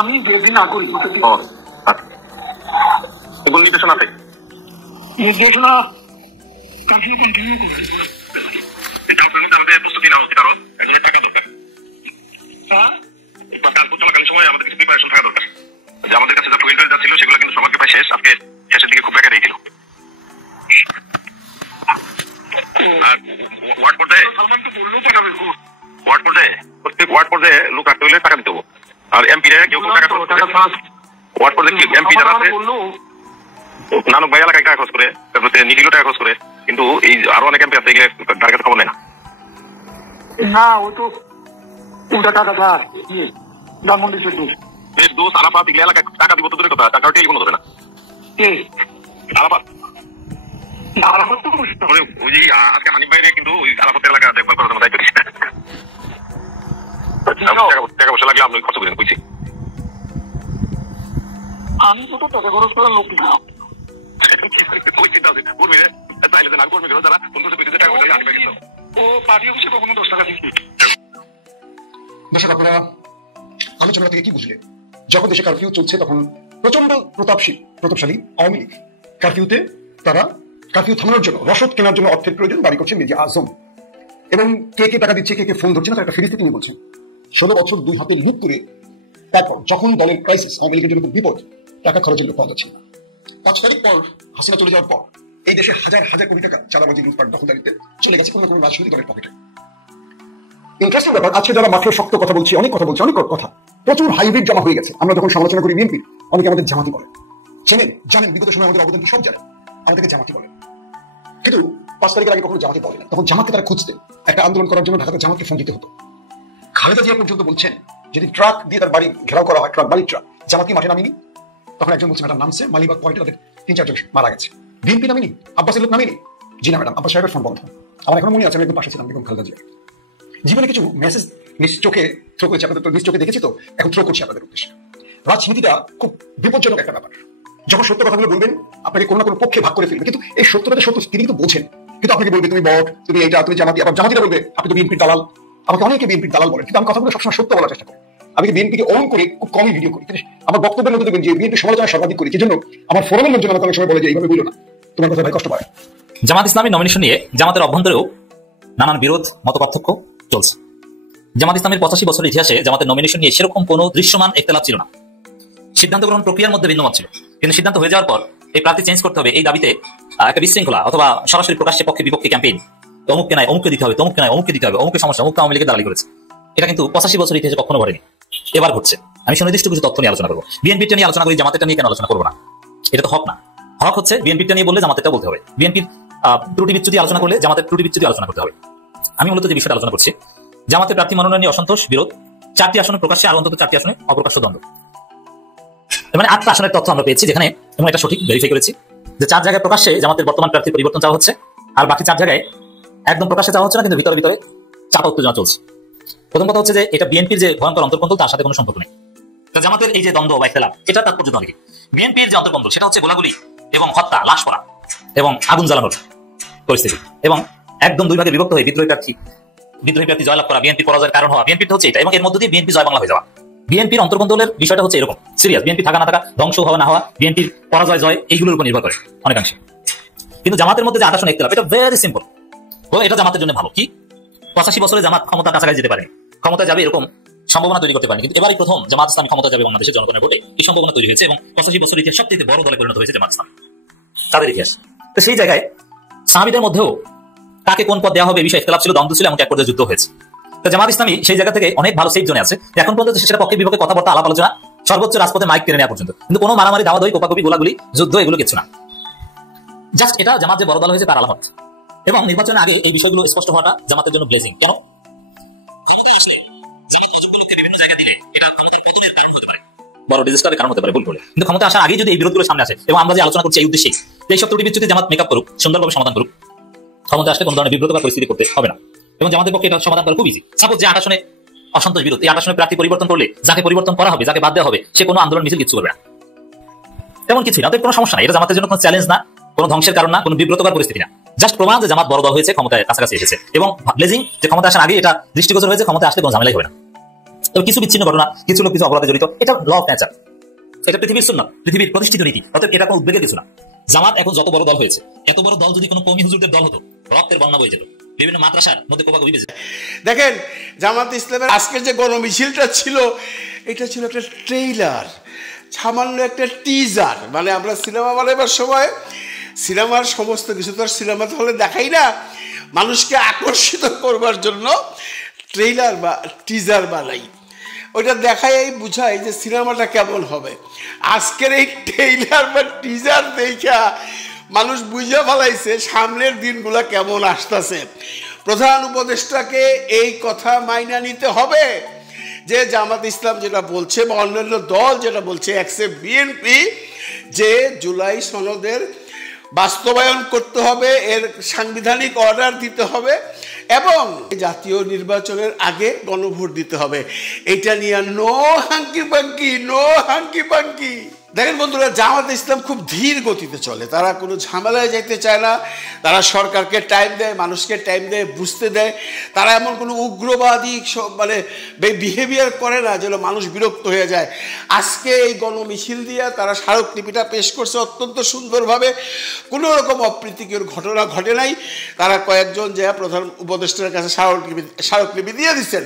আমি বেশি না করি নির্দেশনা নির্দেশনা কন্টিনিউ করি। প্রস্তুতি নেওয়া উচিত, আরো টাকা দরকার। চলাকালীন সময় আমাদের কিছু প্রিপারেশন থাকা দরকার। যে আমাদের কাছে যত উইন্ডোজ ছিল সেগুলো কিন্তু সবাইকে প্রায় শেষ, আজকে শেষের দিকে খুব ব্যাখ্যা দিয়েছিল। আর ওয়ার্ড পর্যায়ে সালমান তো বললেও টাকা দেবো, ওয়ার্ড পর্যায়ে প্রত্যেক ওয়ার্ড পর্যায়ে লোক রাখতে হলে টাকা দিতে হবো। আর এমপি রা কেউ টাকা খরচ করে, ওয়ার্ড পর্যায়ে এমপি যারা আছে নানক ভাই এলাকায় টাকা খরচ করে, তারপরে নিখিলও টাকা খরচ করে, কিন্তু এই আরো অনেক এমপি আছে এগুলো তার কাছে খবর নেয় না। না ও তো উল্টা টাকা ধার ধানমন্ডি ফেরদৌস। ফেরদৌস আরাফাত এগুলো এলাকায় টাকা দিব তো দূরের কথা, টাকা টেলিফোন ধরে না। আরাফাত আরাফাত তো ওই যে আজকে হানিফ ভাইরে কিন্তু ওই আরাফাতের এলাকা দেখভাল করার জন্য দায়িত্ব দিচ্ছে। টাকা পয়সা লাগলে আপনি খরচ করেন বুঝছি। আমি তো টাকা খরচ করার লোক না। ওই চিন্তা আছে কর্মী চাইলে না কর্মী যারা টাকা পয়সা হানিফ ভাই কিন্তু ও পার্টি অফিসে কখনো 10 টাকা দিচ্ছি। দর্শক, আপনারা আলোচনা থেকে কি বুঝলেন? যখন দেশে কারফিউ চলছে তখন প্রচন্ড প্রতাপশালী আওয়ামী লীগ কারফিউতে তারা কারফিউ থামানোর জন্য রসদ কেনার জন্য অর্থের প্রয়োজন দাবি করছেন মির্জা আজম। এবং কে কে টাকা দিচ্ছে, কে কে ফোন ধরছে না, তার একটা ফেরিস্তে তিনি বলছেন 16 বছর 2 হাতে লুট করে তারপর যখন দলের ক্রাইসিস, আওয়ামী লীগের জন্য বিপদ, টাকা খরচের লোক পাওয়া যাচ্ছে না। 5 তারিখ পর হাসিনা চলে যাওয়ার পর এই দেশে হাজার হাজার কোটি টাকা চাঁদাবাজি, লুটপাট, দখলদারিতে চলে গেছে কোনো না কোনো রাজনৈতিক দলের পকেটে। ইন্টারেস্টিং ব্যাপার, আজকে যারা মাঠে শক্ত কথা বলছি, অনেক কথা বলছি, অনেক কথা, প্রচুর হাইব্রিড জমা হয়ে গেছে। আমরা যখন সমালোচনা করি বিএনপি, অনেকে আমাদের জামাতি বলেন, জানেন বিগত সময় আমাদের অবদান সব জানেন, আমাদেরকে জামাতি বলেন। কিন্তু 5 তারিখের আগে কখনো জামাতি বলে না। তখন জামাতকে তারা খুঁজতেন, একটা আন্দোলন করার জন্য ঢাকাতে জামাতকে ফোন দিতে হতো। খালেদা জিয়া পর্যন্ত বলছেন যদি ট্রাক দিয়ে তার বাড়ি ঘেরাও করা হয়, ট্রাক বালির ট্রাক, জামাতকে মাঠে নামিনি। তখন একজন বলছে ম্যাডাম নামছে, মালিবাগ পয়েন্টে তাদের 3-4 জন মারা গেছে। বিএনপি নামিনি, আব্বাসের লোক নামিনি। জি না ম্যাডাম, আব্বাস সাহেবের ফোন বন্ধ। আমার এখন মনে আছে আমি একদম পাশে ছিলাম বেগম খালেদা জিয়া। জীবনে কিছু মেসেজ নিজ চোখে থ্রো করেছি, আপনাদের তো নিজ চোখে দেখেছি, তো এখন থ্রো করছি আপনাদের উদ্দেশ্যে। রাজনীতিটা খুব বিপজ্জনক একটা ব্যাপার। যখন সত্য কথাগুলো বলবেন আপনাকে কোনো না কোনো পক্ষে ভাগ করে ফেলবে, কিন্তু এই সত্যটা সত্য তিনি কিন্তু বোঝেন, কিন্তু আপনাকে বলবে তুমি বট, তুমি এইটা, তুমি জামাতি। আবার জামাতিরা বলবে আপনি তো বিএনপির দালাল। আমাকে অনেকে বিএনপির দালাল বলেন, কিন্তু আমি কথাগুলো সবসময় সত্য বলার চেষ্টা করি। আমি বিএনপিকে অন করে খুব কমই ভিডিও করি। আমার বক্তব্যের মধ্যে দেখবেন যে বিএনপি সমালোচনা সর্বাধিক করি, যেজন্য আমার ফোরামের লোকজন আমাকে অনেক সময় বলে যে এইভাবে বলো না, তোমার কথা ভাই কষ্ট পায়। জামাত ইসলামী নমিনেশন নিয়ে জামাতের অভ্যন্তরেও নানান বিরোধ, মতপার্থক্য চলছে। জামাত ইসলামের 85 বছরের ইতিহাসে জামাতের নমিনেশন নিয়ে সেরকম কোনো দৃশ্যমান ইখতিলাফ ছিল না। সিদ্ধান্ত গ্রহণ প্রক্রিয়ার মধ্যে ভিন্নমত ছিল, কিন্তু সিদ্ধান্ত হয়ে যাওয়ার পর এই প্রার্থী চেঞ্জ করতে হবে এই দাবিতে একটা বিশৃঙ্খলা অথবা সরাসরি প্রকাশ্যে পক্ষে বিপক্ষে ক্যাম্পেইন, অমুককে নাই অমুককে দিতে হবে, তমুককে নাই অমুককে দিতে হবে, অমুকের সমস্যা, অমুক আওয়ামী লীগের দালালি করেছে। এটা কিন্তু 85 বছরের ইতিহাসে কখনো ঘটেনি, এবার ঘটছে। আমি সুনির্দিষ্ট কিছু তথ্য নিয়ে আলোচনা করবো। বিএনপিটা নিয়ে আলোচনা করি, জামাতেরটা নিয়ে কেন আলোচনা করবো না? এটা তো হক না। হক হচ্ছে বিএনপিটা নিয়ে বললে জামাতেরটা বলতে হবে, বিএনপির ত্রুটি বিচ্যুতি আলোচনা করলে জামাতের ত্রুটি বিচ্যুতি আলোচনা করতে হবে। আমি মূলত যে বিষয়টা আলোচনা করছি, জামাতের প্রার্থী মনোনয়ন নিয়ে অসন্তোষ, বিরোধ, 4টি আসনে প্রকাশ্যে আর অন্তত 4টি আসনে অপ্রকাশ্য দ্বন্দ্ব। মানে 8টা আসনের তথ্য আমরা পেয়েছি যেখানে, এবং এটা সঠিক ভেরিফাই করেছি, যে 4 জায়গায় প্রকাশ্যে জামাতের বর্তমান প্রার্থীর পরিবর্তন চাওয়া হচ্ছে, আর বাকি 4 জায়গায় একদম প্রকাশ্যে চাওয়া হচ্ছে না, কিন্তু ভিতরে ভিতরে চাপা উত্তেজনা চলছে। প্রথম কথা হচ্ছে যে এটা বিএনপির যে ভয়ঙ্কর অন্তর্কন্দল, তার সাথে কোনো সম্পর্ক নেই। জামাতের এই যে দ্বন্দ্ব বা ইখতিলাফ, এটা তাৎপর্য দ্বন্দ্ব। বিএনপির যে অন্তর্কন্দল সেটা হচ্ছে গোলাগুলি এবং হত্যা, লাশ পড়া এবং আগুন জ্বালানোর পরিস্থিতি, এবং একদম 2 ভাগে বিভক্ত হয়ে বিদ্রোহী প্রার্থী জয়লাভ করা, বিএনপি পরাজয়ের কারণ হওয়া, বিএনপির হচ্ছে এটা, এবং এর মধ্য দিয়ে বিএনপি জয় বাংলা হয়ে যাওয়া। বিএনপির অন্তর্কন্দলের বিষয়টা হচ্ছে এরকম সিরিয়াস। বিএনপি থাকা না থাকা, ধ্বংস হওয়া না হওয়া, বিএনপির পরাজয় জয়, এইগুলোর উপর নির্ভর করে অনেকাংশে। কিন্তু জামাতের মধ্যে যে 8 আসন ইখতিলাফ, এটা ভেরি সিম্পল। এটা জামাতের জন্য ভালো। কি 85 বছরে জামাত ক্ষমতার কাছাকাছি যেতে পারেনি, ক্ষমতা যাবে এরকম সম্ভাবনা তৈরি করতে পারেনি, কিন্তু এবারই প্রথম জামাত ইসলামী ক্ষমতা যাবে বাংলাদেশের জনগণের ভোটে, এই সম্ভাবনা তৈরি হয়েছে। এবং 85 বছরের ইতিহাস সবচেয়ে বড় দলে পরিণত হয়েছে জামাত ইসলাম, তাদের ইতিহাস। তো সেই জায়গায় সাহাবীদের মধ্যেও কাকে কোন পদ দেওয়া হবে এই বিষয়ে ইখতিলাফ ছিল, দ্বন্দ্ব ছিল, এমনকি এক পর্যায়ে যুদ্ধ হয়েছে। তো জামাত ইসলামী সেই জায়গা থেকে অনেক ভালো সেফ জোনে আছে। এখন পর্যন্ত সেটা পক্ষে বিপক্ষে কথাবার্তা, আলাপ আলোচনা, সর্বোচ্চ রাজপথে মাইক কেড়ে নেওয়া পর্যন্ত, কিন্তু কোনো মারামারি, দাওয়াদাওয়ি, কোপাকুপি, গোলাগুলি, যুদ্ধ, এগুলো কিছু না। জাস্ট এটা জামাত যে বড় দল হয়েছে তার আলামত। এবং নির্বাচনের আগে এই বিষয়গুলো স্পষ্ট হওয়াটা জামাতের জন্য ব্লেজিং। কেন? বড় ডিজাস্টারের কারণ হতে পারে ভুল করে, কিন্তু ক্ষমতা আসার আগে যদি এই বিরোধগুলো সামনে আসে, এবং আমরা যে আলোচনা করছি এই উদ্দেশ্যেই, এই সব ত্রুটি বিচ্যুতি জামাত মেকআপ করুক, সুন্দরভাবে সমাধান করুক, ক্ষমতা আসলে কোনো ধরনের বিব্রতকর পরিস্থিতি করতে হবে না। এবং জামাতের পক্ষে এটা সমাধান করা খুব ইজি। সাপোজ যে 8 আসনে অসন্তোষ, বিরোধ, এই 8 আসনে প্রার্থী পরিবর্তন করলে যাকে পরিবর্তন করা হবে, যাকে বাদ দেওয়া হবে, সে কোনো আন্দোলন মিছিল কিছু করবে না, তেমন কিছুই না, কোনো সমস্যা নাই। এটা জামাতের জন্য কোনো চ্যালেঞ্জ না, কোনো ধ্বংসের কারণ না, কোনো বিব্রতকর পরিস্থিতি না। জাস্ট প্রমাণ যে জামাত বড় দল হয়েছে, ক্ষমতায় কাছাকাছি এসেছে, এবং ব্লেজিং যে ক্ষমতা আসার আগে এটা দৃষ্টিগোচর হয়েছে, ক্ষমতা আসলে কোনো ঝামেলাই হবে না। তবে কিছু বিচ্ছিন্ন ঘটনা, কিছু লোক কিছু অপরাধে জড়িত, এটা ল অফ নেচার, এটা পৃথিবীর সুন্নাত, পৃথিবীর প্রতিষ্ঠিত নীতি। অতএব এটা কোনো উদ্বেগের কিছু না। জামাত এখন যত বড় দল হয়েছে, এত বড় দল যদি কোনো কওমি হুজুরদের দল হতো, রক্তের বন্যা বয়ে যেত, বিভিন্ন মাদ্রাসার মধ্যে কোপাকুপি বেজে। দেখেন জামাত ইসলামের আজকের যে গণমিছিলটা ছিল, এটা ছিল একটা ট্রেইলার, সামান্য একটা টিজার। মানে আমরা সিনেমা বানাবার সময় সিনেমার সমস্ত কিছু তো আর সিনেমাতে হলে দেখাই না, মানুষকে আকর্ষিত করবার জন্য ট্রেইলার বা টিজার বানাই, ওইটা দেখাই বুঝাই যে সিনেমাটা কেমন হবে। আজকের এই ট্রেইলার বা টিজার দেখা মানুষ বুঝে ফেলাইছে সামনের দিনগুলো কেমন আসতেছে। প্রধান উপদেষ্টাকে এই কথা মাইনা নিতে হবে যে জামাত ইসলাম যেটা বলছে বা অন্যান্য দল যেটা বলছে এক্সেপ্ট বিএনপি, যে জুলাই সনদের বাস্তবায়ন করতে হবে, এর সাংবিধানিক অর্ডার দিতে হবে এবং জাতীয় নির্বাচনের আগে গণভোট দিতে হবে। এটা নিয়ে no hanky panky, no hanky panky. দেখেন বন্ধুরা, জামাত ইসলাম খুব ধীর গতিতে চলে, তারা কোনো ঝামেলায় যেতে চায় না, তারা সরকারকে টাইম দেয়, মানুষকে টাইম দেয়, বুঝতে দেয়। তারা এমন কোনো উগ্রবাদী মানে বিহেভিয়ার করে না যেন মানুষ বিরক্ত হয়ে যায়। আজকে এই গণমিছিল দিয়ে তারা স্মারকলিপিটা পেশ করছে অত্যন্ত সুন্দরভাবে, কোনো রকম অপ্রীতিকর ঘটনা ঘটে নাই। তারা কয়েকজন যে প্রধান উপদেষ্টার কাছে স্মারকলিপি দিয়ে দিচ্ছেন।